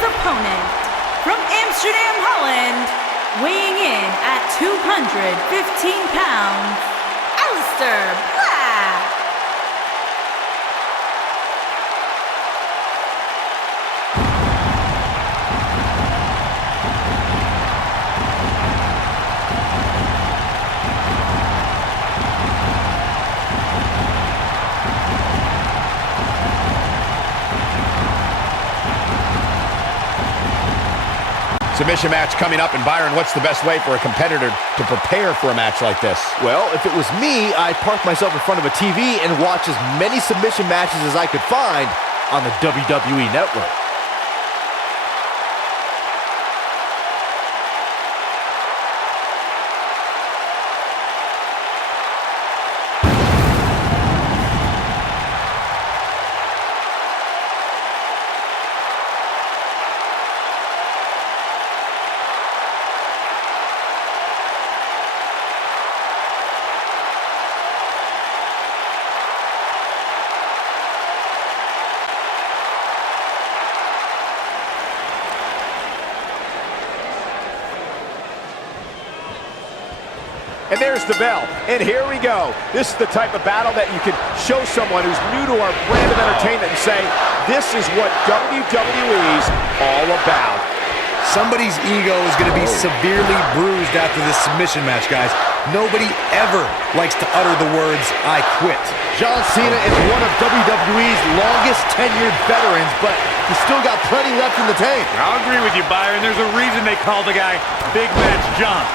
his opponent, from Amsterdam, Holland, weighing in at 215 pounds, Alistair Black. Submission match coming up, and Byron, what's the best way for a competitor to prepare for a match like this? Well, if it was me, I'd park myself in front of a TV and watch as many submission matches as I could find on the WWE Network. And there's the bell, and here we go. This is the type of battle that you can show someone who's new to our brand of entertainment and say, this is what WWE's all about. Somebody's ego is going to be severely bruised after this submission match, guys. Nobody ever likes to utter the words, I quit. John Cena is one of WWE's longest tenured veterans, but he's still got plenty left in the tank. I'll agree with you, Byron. There's a reason they call the guy Big Match John.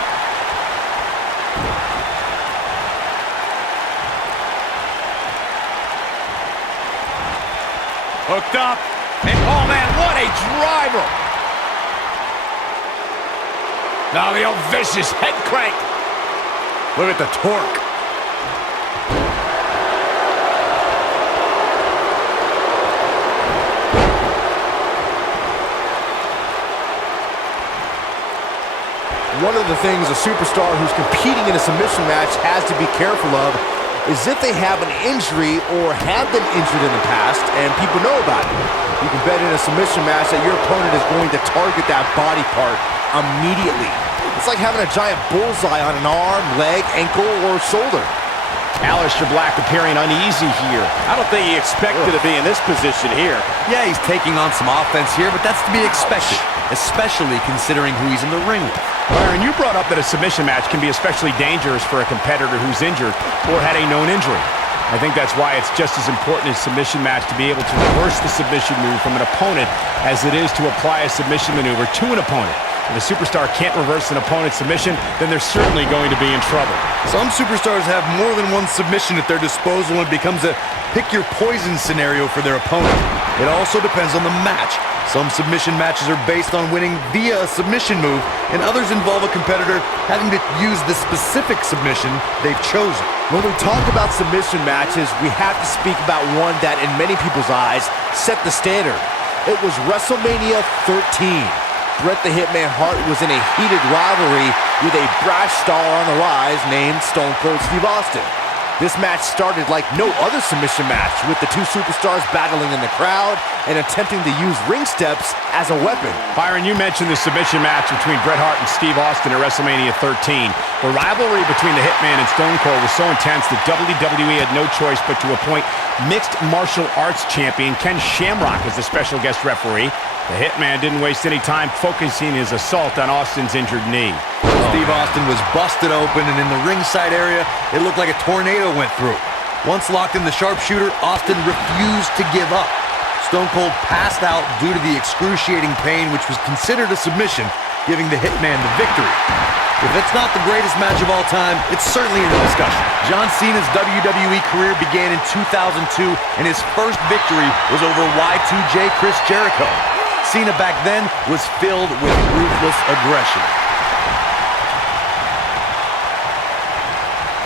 Hooked up, and oh man, what a driver! Now the old vicious head crank. Look at the torque. One of the things a superstar who's competing in a submission match has to be careful of is if they have an injury or have been injured in the past and people know about it. You can bet in a submission match that your opponent is going to target that body part immediately. It's like having a giant bullseye on an arm, leg, ankle, or shoulder. Alistair Black appearing uneasy here. I don't think he expected to be in this position here. Yeah, he's taking on some offense here, but that's to be expected, especially considering who he's in the ring with. Byron, you brought up that a submission match can be especially dangerous for a competitor who's injured or had a known injury. I think that's why it's just as important in a submission match to be able to reverse the submission move from an opponent as it is to apply a submission maneuver to an opponent. If a superstar can't reverse an opponent's submission, then they're certainly going to be in trouble. Some superstars have more than one submission at their disposal and it becomes a pick-your-poison scenario for their opponent. It also depends on the match. Some submission matches are based on winning via a submission move, and others involve a competitor having to use the specific submission they've chosen. When we talk about submission matches, we have to speak about one that, in many people's eyes, set the standard. It was WrestleMania 13. Bret the Hitman Hart was in a heated rivalry with a brash star on the rise named Stone Cold Steve Austin. This match started like no other submission match, with the two superstars battling in the crowd and attempting to use ring steps as a weapon. Byron, you mentioned the submission match between Bret Hart and Steve Austin at WrestleMania 13. The rivalry between the Hitman and Stone Cold was so intense that WWE had no choice but to appoint mixed martial arts champion Ken Shamrock as the special guest referee. The Hitman didn't waste any time focusing his assault on Austin's injured knee. Steve Austin was busted open, and in the ringside area, it looked like a tornado went through. Once locked in the sharpshooter, Austin refused to give up. Stone Cold passed out due to the excruciating pain, which was considered a submission, giving the Hitman the victory. If it's not the greatest match of all time, it's certainly in the discussion. John Cena's WWE career began in 2002, and his first victory was over Y2J Chris Jericho. Cena back then was filled with ruthless aggression.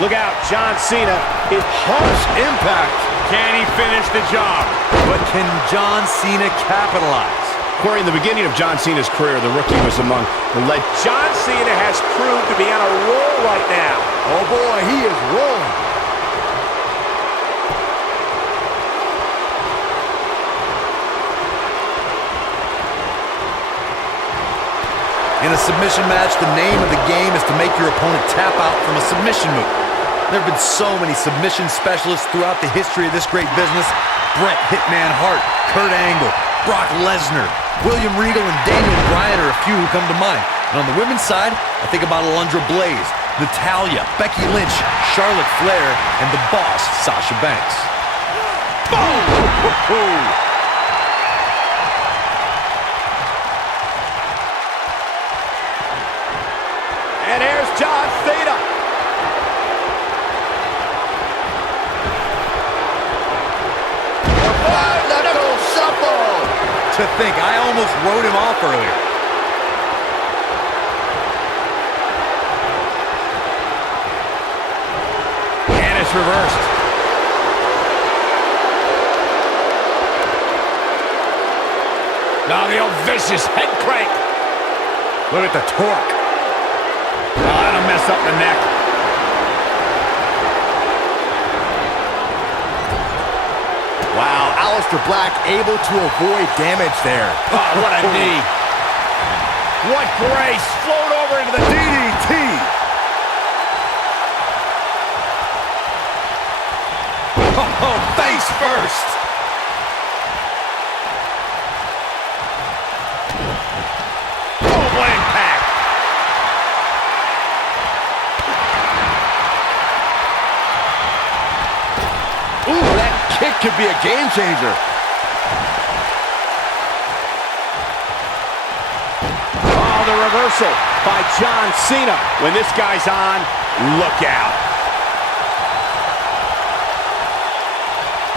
Look out, John Cena. It harsh impact. Can he finish the job? But can John Cena capitalize? Corey, in the beginning of John Cena's career, the rookie was among the legends. John Cena has proved to be on a roll right now. Oh boy, he is rolling. In a submission match, the name of the game is to make your opponent tap out from a submission move. There have been so many submission specialists throughout the history of this great business. Bret Hitman Hart, Kurt Angle, Brock Lesnar, William Regal, and Daniel Bryan are a few who come to mind. And on the women's side, I think about Alundra Blaze, Natalya, Becky Lynch, Charlotte Flair, and the boss, Sasha Banks. Boom! And here's John Cena. Five-knuckle shuffle. To think, I almost wrote him off earlier. And it's reversed. Now the old vicious head crank. Look at the torque. Oh, that'll mess up the neck. Wow, Aleister Black able to avoid damage there. Oh, what a knee. What grace. Float over into the DDT. Oh, face first. Oh, what impact. Ooh, that kick could be a game changer. Oh, the reversal by John Cena. When this guy's on, look out.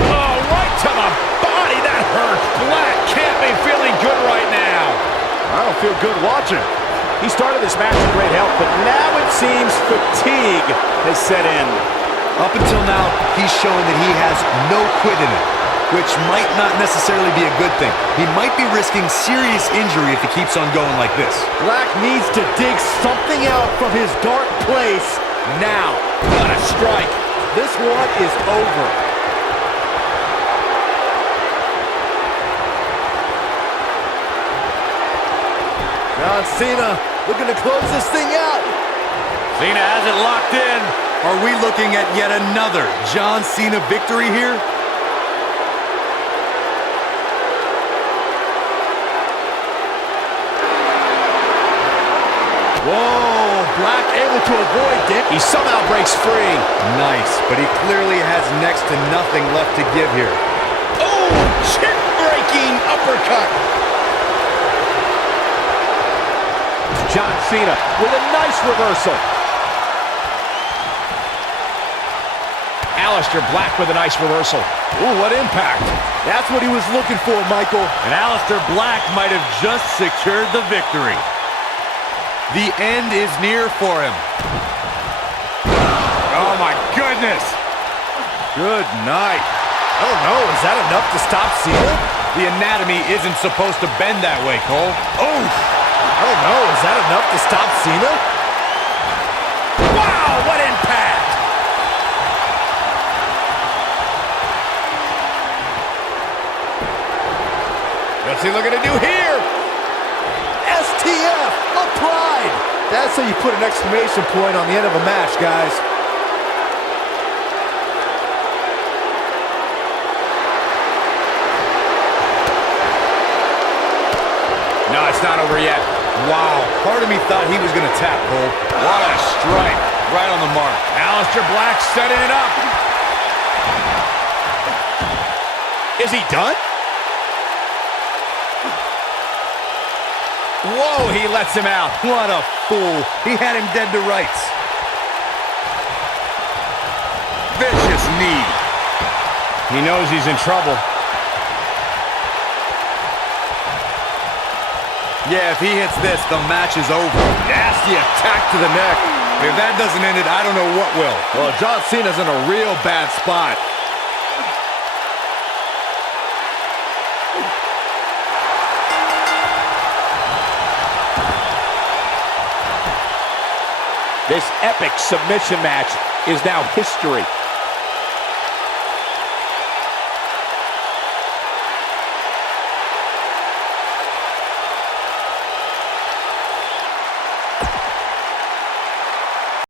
Oh, right to the body. That hurts. Black can't be feeling good right now. I don't feel good watching. He started this match with great health, but now it seems fatigue has set in. Up until now, he's shown that he has no quit in it, which might not necessarily be a good thing. He might be risking serious injury if he keeps on going like this. Black needs to dig something out from his dark place now. What a strike. This one is over. John Cena looking to close this thing out. Cena has it locked in. Are we looking at yet another John Cena victory here? Whoa, Black able to avoid it. He somehow breaks free. Nice, but he clearly has next to nothing left to give here. Oh, chin-breaking uppercut. John Cena with a nice reversal. Aleister Black with a nice reversal. Ooh, what impact. That's what he was looking for, Michael. And Aleister Black might have just secured the victory. The end is near for him. Oh, my goodness. Good night. I don't know, is that enough to stop Cena? The anatomy isn't supposed to bend that way, Cole. Oh, I don't know, is that enough to stop Cena? Wow, what impact. What's he looking to do here? STF applied. That's how you put an exclamation point on the end of a match, guys. No, it's not over yet. Wow, part of me thought he was going to tap, Cole. What a strike. Right on the mark. Aleister Black setting it up. Is he done? Whoa, he lets him out. What a fool. He had him dead to rights. Vicious knee. He knows he's in trouble. Yeah, if he hits this, the match is over. Nasty attack to the neck. If that doesn't end it, I don't know what will. Well, John Cena's in a real bad spot. This epic submission match is now history.